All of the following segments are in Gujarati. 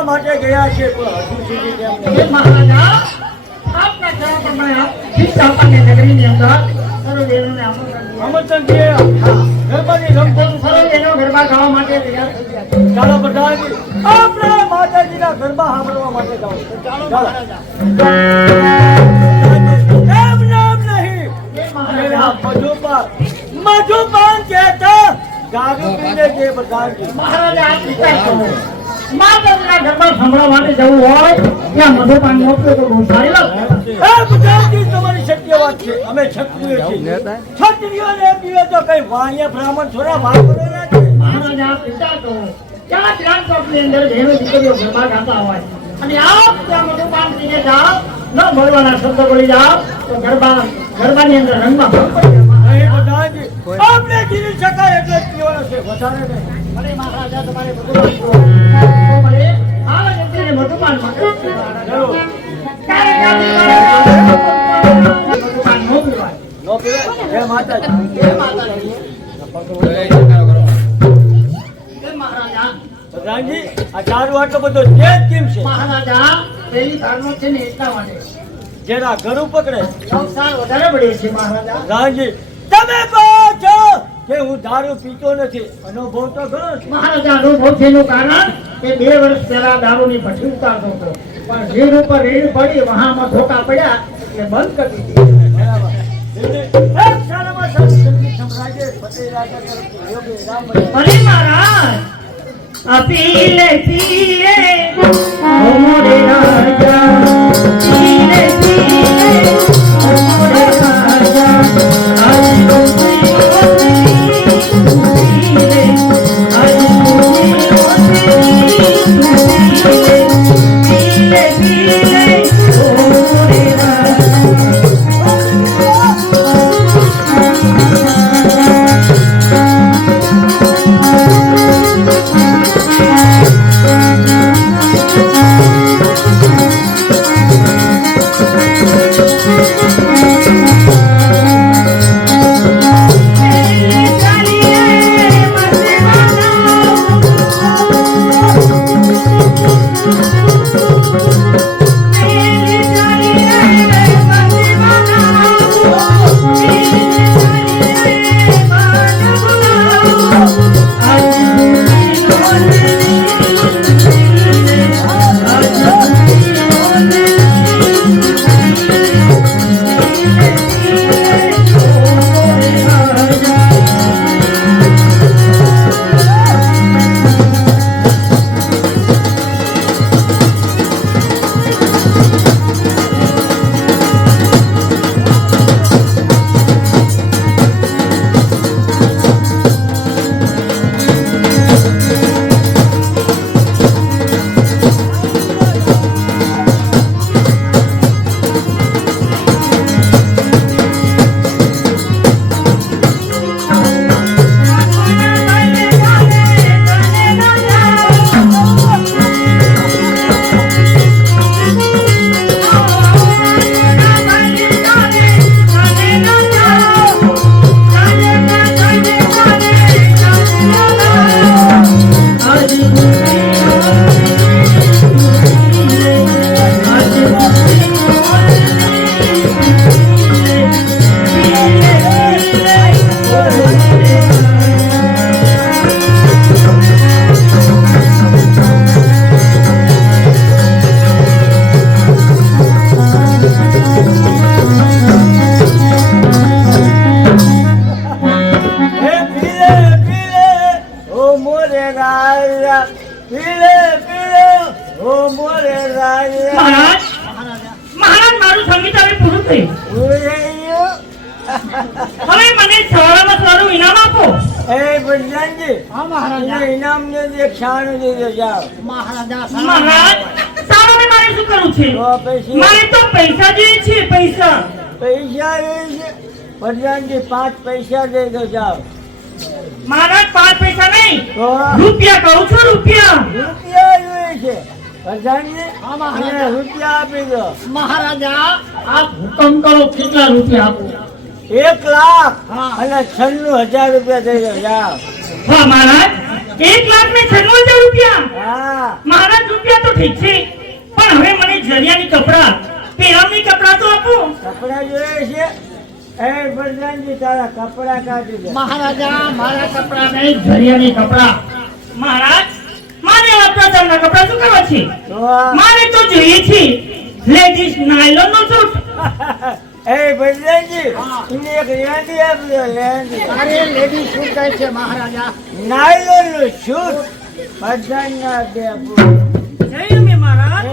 સાંભળવા માટે ગયા છે પણ હજુ સુધી કેમ નહીં? એ મહારાજા આપના કહેવા પ્રમાણે ચાંપાની નગરીની અંદર સરોદેવને આમંત્રણ છે. ગરબાની રમઝટ સરોદેવનો ગરબા ગાવા માટે તૈયાર થઈ ગયા છે. ચાલો પ્રધાનજી, આપણે માતાજીના ગરબા સાંભળવા માટે જાઓ. ચાલો ચાલો. મહારાજા. એમ નામ નહીં. એ મહારાજા મધુપાન કે તો દારૂ પીને જે પ્રધાનજી. મહારાજા આપ વિચાર કરો માતાજીના ગરબા સાંભળવા માટે જવું હોય ત્યાં મધુપાન મોકલ્યો તો બહુ સારી વાત એ પ્રધાનજી, તમારી સત્ય વાત છે. અમે ક્ષત્રિય છીએ. ક્ષત્રિયોને એમ કહીએ તો કઈ વાણિયા બ્રાહ્મણ છોરા વાપરવાના છે. મહારાજા આપ વિચાર કરો ત્યાં ગ્રામ ચોકની અંદર બહેનો દીકરીઓ ગરબા ગાતા હોય અને આપ ત્યાં મધુપાન પીને જાઓ ન બોલવાના શબ્દ બોલી જાઓ તો ગરબાની અંદર રંગમાં ભંગ પડી જાય. નહીં પ્રધાનજી, આપણે જીવી શકાય એટલે જ પીવાનો છે, વધારે નહીં. ભલે મહારાજા તમારે મધુપાન પીવો. તો ભલે હાલ જ અત્યારે મધુપાન માટે જરૂર. મધુપાન ન પીવાય. નો પીવાય? જય માતાજી. જય માતાજી. જય મહારાજા. પ્રધાનજી, આ દારૂ આટલો બધો તેજ કેમ છે? મહારાજા પેલી ધારનો છે ને એટલા માટે જેના ઘરું પકડે. સંસાર વધારે પડે છે મહારાજા. પ્રધાનજી, તમે કહો છો કે હું દારૂ પીતો નથી, અનુભવ તો ઘણો છે. મહારાજા અનુભવ છે એનું કારણ કે 2 વર્ષ પહેલા દારૂની ભઠ્ઠી ઉતારતો હતો પણ રેડ ઉપર રેડ પડી વહામાં ધોકા પડ્યા એટલે બંધ કરી દીધી. બરાબર. એક સારામાં સારું સંગીત સંભળાજે. ફતેહ રાજા તરફથી યોગી રામ ભજન. અરે મહારાજ આ પીલે પીલે ઓ મોરે રાજા પીલે પીલે ઓ મોરે રાજા આજ તો પીલે આજ તો પીલે પીલે ઓ મોરે રાજા. હવે મને સવારમાં સારું ઇનામ આપો. એ ભજનજી, હા મહારાજા. ઇનામ ને જે ક્ષાણ દે જાઓ. મહારાજા મહારાજ સારું મારે શું કરવું છે? તો પછી મારે તો પૈસા જોઈએ છે. પૈસા પૈસા એ છે ભજનજી, 5 પૈસા દે દો જાઓ. મહારાજ 5 પૈસા નહીં, તો રૂપિયા કહું છું. રૂપિયા જોઈએ છે ભજનજી. હા મહારાજા. રૂપિયા આપી દો. મહારાજા આપ હુકમ કરો, કેટલા રૂપિયા આપો? 1 લાખ હા. અને 96,000 રૂપિયા દઈ દો જાઓ. હા મહારાજ 1,96,000 રૂપિયા હા મારા રૂપિયા તો ઠીક છે પણ હવે મને જરિયાની કપડા પહેરવાની કપડા તો આપો કપડા જોઈએ છે એ બળદાનજી તારા કપડા કાઢી દે મહારાજા મારા કપડા નહીં જરિયાની કપડા મહારાજ મારે આ પ્રજાના કપડા શું કરવા છે તો મારે તો જોઈએ છે લેડીઝ નાયલોન નો સૂટ એ બળદાનજી એને એક લેંડી આપજો લેંડી અરે લેડીઝ સૂટ કહે છે મહારાજા નાયલોન નું શૂટ બધાના દે જય મે મહારાજ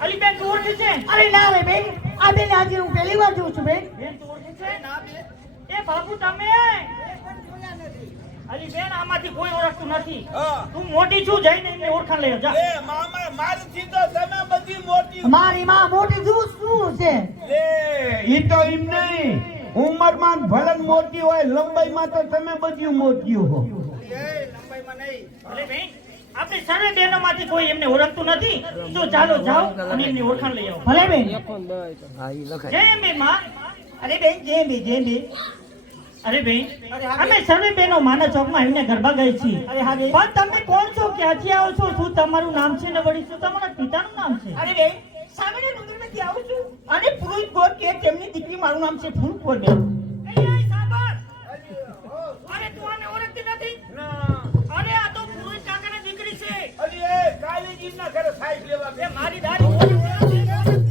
અલી બેન તું ઓળખે છે અરે ના રે બેન આ બેન આજે હું પહેલી વાર જોઉં છું બેન બેન તું ઓળખે છે ના બેન એ બાપુ તમે અલી બેન આમાંથી કોઈ ઓળખતું નથી તું મોટી છું જઈને એમને ઓળખાણ લઈ જા મારી માં મોટી શું શું છે ઈ તો એમ નહીં ઉંમરમાં ભલન મોટી હોય લંબાઈમાં તો તમે બધી મોટી હો અલે બેન આપણે સર્વે બહેનોમાંથી કોઈ એમને ઓળખતું નથી તો ચાલો જાઓ અને એમની ઓળખાણ લઈ આવો ભલે બેન જય અંબે માં અરે બેન જે બે અરે બેન અમે સર્વે બહેનો માના ચોકમાં એમને ગરબા ગઈ છીએ અરે હા બેન પણ તમે કોણ છો ક્યાંથી આવો છો શું તમારું નામ છે ને વળી શું તમારા પિતાનું નામ છે અરે બેન સામેના ડુંગરમાંથી આવું છું અને પુરુષ ગોર કે તેમની દીકરી મારું નામ છે ફૂલકોર બેન અરે તું આને ઓળખતી નથી અરે આ તો પુરુષ કાકાની દીકરી છે એ મારી દાદી ઓળખતી નથી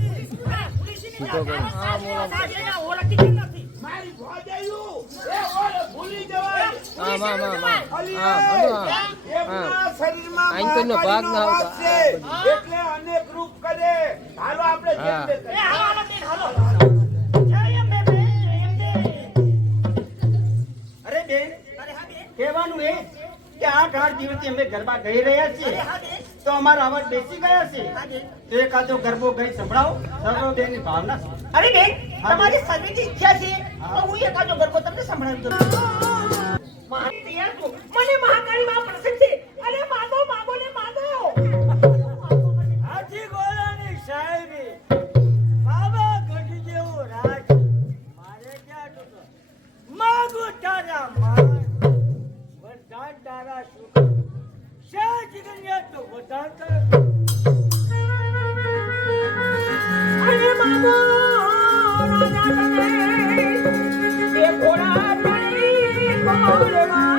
એટલે અનેક રૂપ કરે હાલો આપણે જેમ તે કરીએ. એ હાલો બેન હાલો જય અંબે બેન જય અંબે અરે બેન અરે હા બેન કહેવાનું એ કે 8 દિવસથી અમે ગરબા ગઈ રહ્યા છીએ તો અમારો અવાજ બેસી ગયા છે તો એકાદો ગરબો ગઈ સંભળાવો સર્વદેવની ભાવના છે અરે બેન તમારી સર્વેની ઈચ્છા છે તો હું એકાદો ગરબો તમને સંભળાવી દઉં મને મહાકાળી માં પ્રસન્ન છે અરે માગો માગો ને માગો હાથી ગોળાની સાહેબી બાબા ગઢી જેવો રાજ મારે ક્યાં ટૂંકો માગુ તારા માન વરદાન તારા સુખ શા જીગન્યા તો વરદાન તારા અરે માગો રાજા તમે એ ઘોડા નહીં ઘોડવા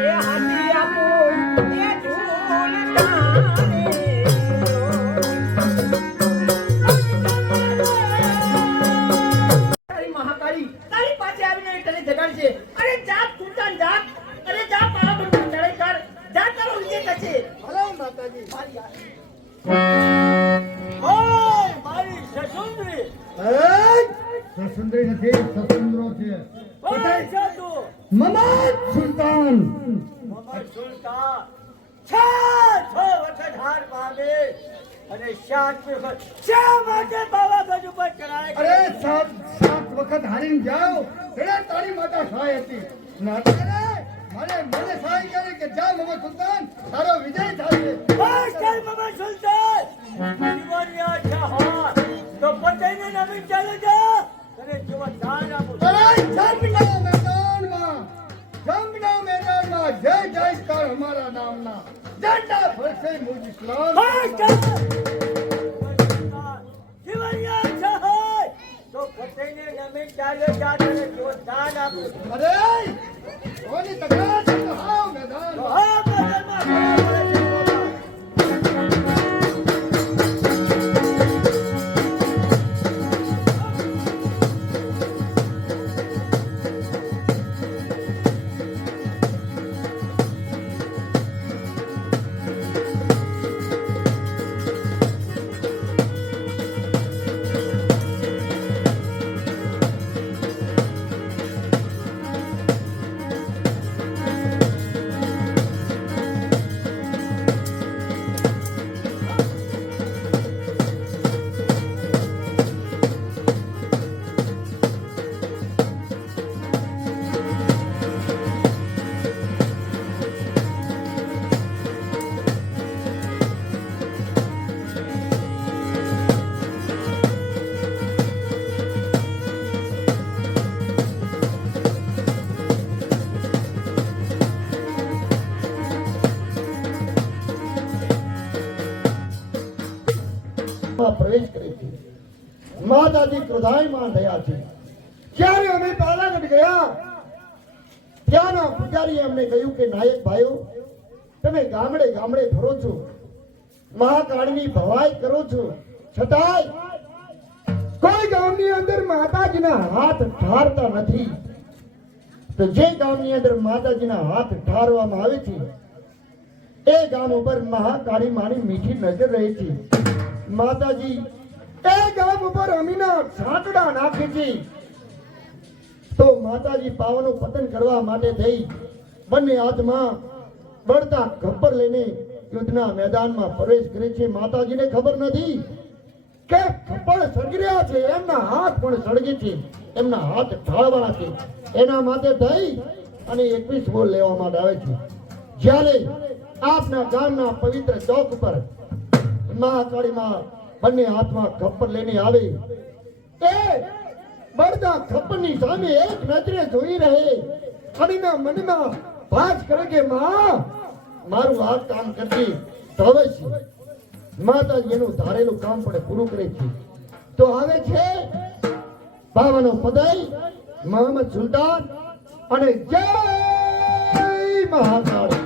એ હાથી આપો એ તારી મહાકાળી તારી પાસે આવીને તને જગાડશે અરે જા તુંતાન જા અરે જા પાવન ચડે કર જા તારો વિજય થશે ભલે માતાજી મારી ઓય મારી સસુંદરી સુંદરી નથી સસુંદરો છે ઓય સાધુ મમાદ સુલતાન મમા સુલતાન છ વખત હાર પામે અને 7 વખત શા માટે પાવાગઢ ઉપર ચડાય અરે સાત વખત હારીને જાઓ એટલે તારી માતા સહાય હતી ના મને સહાય કરે કે જા મમા સુલતાન તારો વિજય થાય બસ કર મમા સુલતાન જીવનિયા છે હા તો પતઈને નવી ચાલે જા અને જીવન દાન આપો અરે જંગના મેદાનમાં જય જયકાર હમારા નામના ઝંડા ફરસે મુજ ઇસ્લામ બસ કર જીવનિયા છે હા તો પતઈને નવી ચાલે જા અને જીવન દાન આપો અરે કોની તકરાર છે તો હાવ મેદાન હા બદલમાં માતાજી ક્રોધાયમાન થયા છે. જ્યારે અમે પાવાગઢ ગયા ત્યાંના પૂજારીએ અમને કહ્યું કે નાયક ભાઈઓ, તમે ગામડે ગામડે ફરો છો, મહાકાળની ભવાઈ કરો છો, છતાંય કોઈ ગામની અંદર માતાજીના હાથ ઠારતા નથી. તો જે ગામની અંદર માતાજીના હાથ ઠારવામાં આવે છે એ ગામ ઉપર મહાકાળી માની મીઠી નજર રહે છે. માતાજી એ ગામ ઉપર અમીના છાંટડા નાખે છે. તો માતાજી પાવનો પતન કરવા માટે થઈ બંને હાથમાં બળતા ગબ્બર લઈને યુદ્ધના મેદાનમાં પ્રવેશ કરે છે. માતાજીને ખબર નથી કે ગબ્બર સળગ્યા છે, એમના હાથ પણ સળગે છે, એમના હાથ ઢાળવાના છે. એના માટે થઈ અને 21 બોલ લેવા માટે આવે છે. જ્યારે આપના ગામના પવિત્ર ચોક ઉપર મહાકાળીમાં બંને હાથમાં ખપ્પર લઈને આવે, એ બળતા ખપ્પરની સામે એક નજરે જોઈ રહે અને મનમાં ભાસ કરે કે માં મારું આ કામ કરતી હવે છે. માતાજી એનું ધારેલું કામ પણ પૂરું કરે છે. તો આવે છે બાવાનો પદાઈ મોહમ્મદ સુલતાન અને જય મહાકાળી.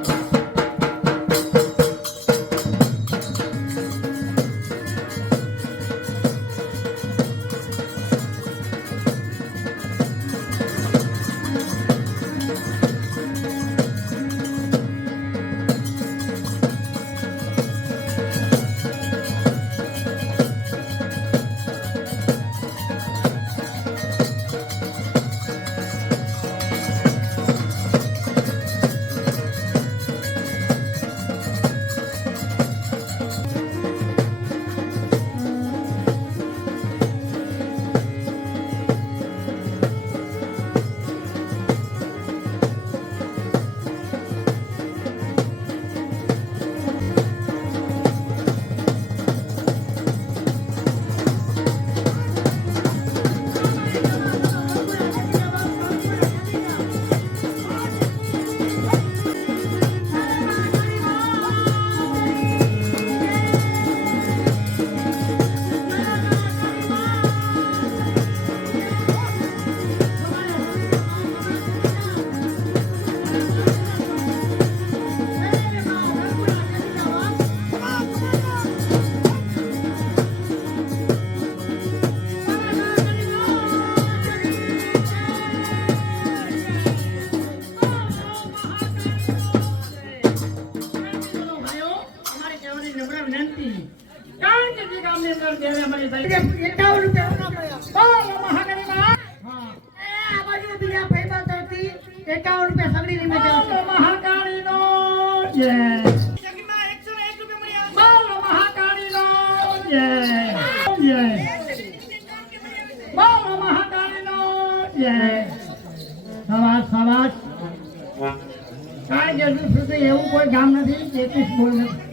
એવું કોઈ ગામ નથી 21 બોલ નથી.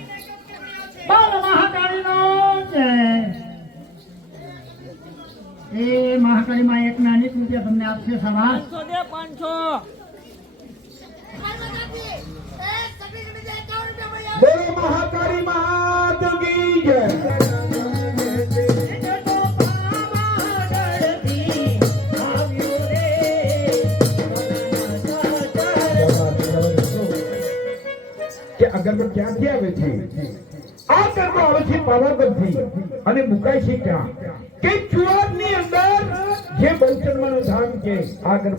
બોલો મહાકાળીનો જય. એ મહાકાળીમાં એક નાની રૂપિયા તમને આપશે. સવાસ 500 બોલો મહાકાળી માત કી જય. કે અગરબત્તી ક્યાંથી આવે છે? આ ગરબા આવે છે પાવાગઢથી અને મુકાય છે ક્યાં? કે ચુઆડની અંદર જે બહુચરમાનું ધામ છે આ ગરબા